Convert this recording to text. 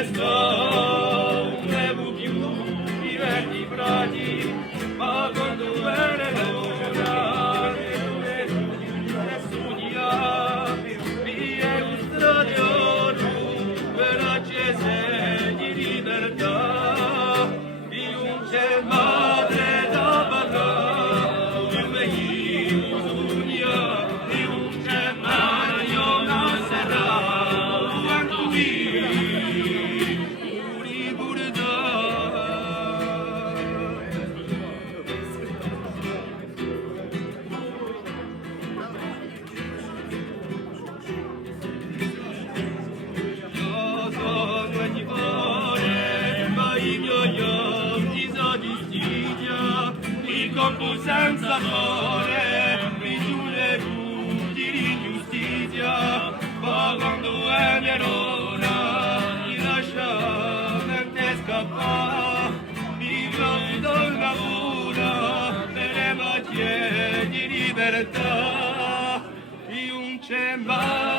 presto ne fu più diverti frati, ma quando bene l'ora nessunia vi è un stadio per accese di libertà, di un c'è madre da parlare, di un bisogna, di un c'è Mario non sarà, quanto vi puri burda. Io sono di cuore, ma il mio io ti so giustizia, il corpo senza amore, mi giure di giustizia, ma quando è mia nonna, mi lascia mente scappare, mi guardo una cura per le magie di libertà, io non c'è mai.